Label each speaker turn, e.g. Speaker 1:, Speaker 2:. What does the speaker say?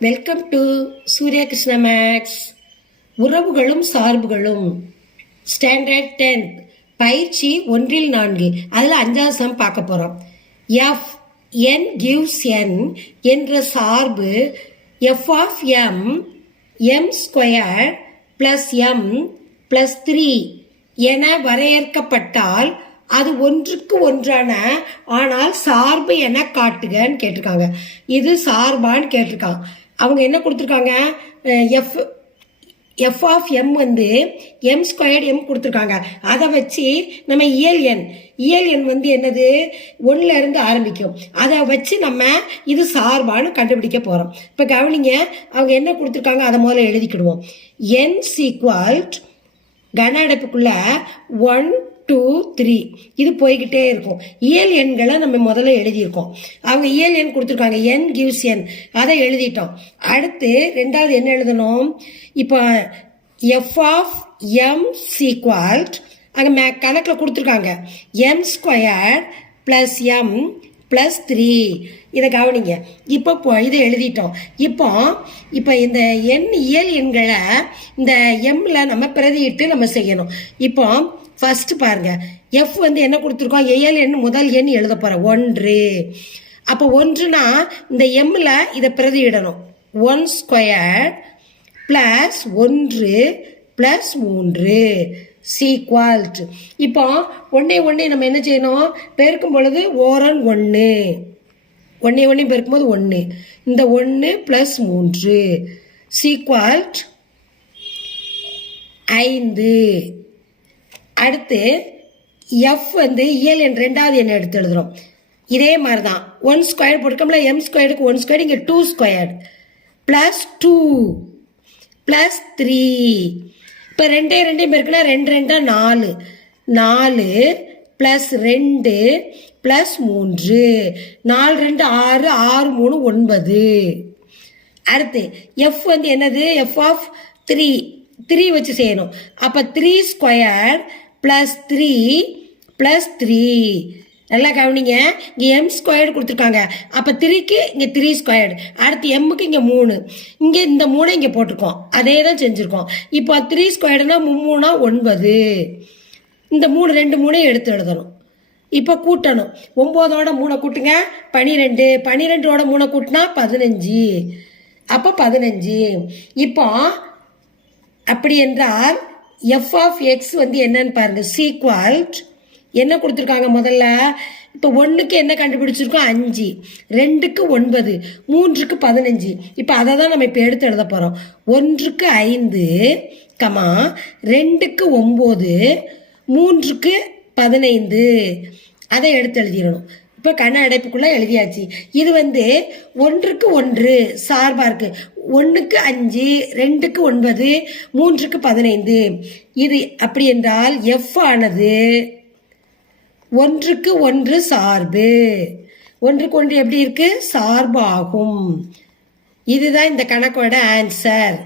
Speaker 1: Welcome to Surya Krishna maths உறவுகளும் சார்புகளும். Standard tenth பயிற்சி ஒன்றில் நான்கு. அதில் அஞ்சாவது சம் பார்க்க போகிறோம் எஃப் என் கிவ்ஸ் என் என்ற சார்பு f of m m square plus m plus three என வரையறுக்கப்பட்டால் அது ஒன்றுக்கு ஒன்றான ஆனால் சார்பு என காட்டுகன்னு கேட்டிருக்காங்க. இது சார்பான்னு கேட்டிருக்காங்க. அவங்க என்ன கொடுத்துருக்காங்க? எஃப் எஃப் ஆஃப் எம் வந்து எம் ஸ்கொயர்டு எம் கொடுத்துருக்காங்க. அதை வச்சு நம்ம இயல் எண். இயல் எண் வந்து என்னது? ஒன்றுலேருந்து ஆரம்பிக்கும். அதை வச்சு நம்ம இது சார்பான்னு கண்டுபிடிக்க போகிறோம் இப்போ கவனிங்க அவங்க என்ன கொடுத்துருக்காங்க? அதை முதல்ல எழுதிக்கிடுவோம். என் சீக்வால்ட் கன அடைப்புக்குள்ள ஒன் டூ த்ரீ இது போய்கிட்டே இருக்கும். இயல் எண்களை நம்ம முதல்ல எழுதியிருக்கோம். அவங்க இயல் எண் கொடுத்துருக்காங்க. என் கிவ்ஸ் என் அதை எழுதிட்டோம். அடுத்து ரெண்டாவது என்ன எழுதணும்? இப்போ எஃப் ஆஃப் எம் சீக்வால்ட் அங்கே மே கணக்கில் கொடுத்துருக்காங்க. M square plus m plus three இதை கவனிங்க. இப்போ இதை எழுதிட்டோம். இப்போ இப்போ இந்த எண் இயல் எண்களை இந்த எம்மில் நம்ம பிரதியிட்டு நம்ம செய்யணும். இப்போ ஃபஸ்ட்டு பாருங்க. எஃப் வந்து என்ன கொடுத்துருக்கோம்? ஏஎல் எண் முதல் எண் எழுத போகிறோம் ஒன்று. அப்போ ஒன்றுனா இந்த எம்மில் இதை பிரதியிடணும். ஒன் ஸ்கொயர் ப்ளஸ் ஒன்று ப்ளஸ் மூன்று. சீக்வால்ட் இப்போ ஒன்றே ஒன்றே நம்ம என்ன செய்யணும்? பெருக்கும் பொழுது ஓரன் ஒன்று ஒன்றே ஒன்றே பெருக்கும்போது ஒன்று இந்த ஒன்று ப்ளஸ் மூன்று. சீக்வால்ட் ஐந்து. அடுத்து எஃப் வந்து இயல் எண் ரெண்டாவது எண்ணை எடுத்து எழுதுகிறோம் இதே மாதிரி தான் ஒன் ஸ்கொயர் போட்டுக்கோம்ல எம் ஸ்கொயருக்கு ஒன் ஸ்கொயர் இங்கே two square plus two plus three இப்போ ரெண்டே ரெண்டே பெருக்குனா ரெண்டு ரெண்டாக நாலு. நாலு ப்ளஸ் ரெண்டு ப்ளஸ் மூன்று. நாலு ரெண்டு ஆறு ஆறு மூணு ஒன்பது. அடுத்து எஃப் வந்து என்னது? எஃப் ஆஃப் த்ரீ த்ரீ வச்சு செய்யணும். அப்போ three square plus three plus three நல்லா கவனிங்க. இங்கே எம் ஸ்கொயர்டு கொடுத்துருக்காங்க. அப்போ த்ரீக்கு இங்கே த்ரீ ஸ்கொயர்டு அடுத்து எம்முக்கு இங்கே மூணு. இங்கே இந்த மூணை இங்கே போட்டிருக்கோம். அதே தான் செஞ்சுருக்கோம். இப்போ த்ரீ ஸ்கொயர்டுனா மும்மூணா ஒன்பது. இந்த மூணு ரெண்டு மூணையும் எடுத்து எழுதணும். இப்போ கூட்டணும். ஒம்போதோட மூணை கூட்டுங்க. பனிரெண்டு. பனிரெண்டோட மூணை கூட்டினா பதினஞ்சு. அப்போ பதினஞ்சு. இப்போ அப்படி என்றால் எஃப் ஆஃப் எக்ஸ் வந்து என்னன்னு பாருங்கள் சீக்வால்ட் என்ன கொடுத்துருக்காங்க முதல்ல? இப்போ ஒன்றுக்கு என்ன கண்டுபிடிச்சிருக்கோம்? அஞ்சு. ரெண்டுக்கு ஒன்பது. மூன்றுக்கு பதினஞ்சு. இப்போ அதை தான் நம்ம இப்போ எடுத்து எழுத போகிறோம் ஒன்றுக்கு ஐந்து கமா ரெண்டுக்கு ஒம்பது மூன்றுக்கு பதினைந்து. அதை எடுத்து எழுதிடணும். இப்போ கண அடைப்புக்குள்ளே எழுதியாச்சு. இது வந்து ஒன்றுக்கு ஒன்று சார்பாக இருக்குது ஒன்றுக்கு அஞ்சு ரெண்டுக்கு ஒன்பது மூன்றுக்கு பதினைந்து. இது அப்படி என்றால் எஃப் ஆனது ஒன்றுக்கு ஒன்று சார்பு. ஒன்றுக்கு ஒன்று எப்படி இருக்கு? சார்பாகும். இதுதான் இந்த கணக்கோட ஆன்சர்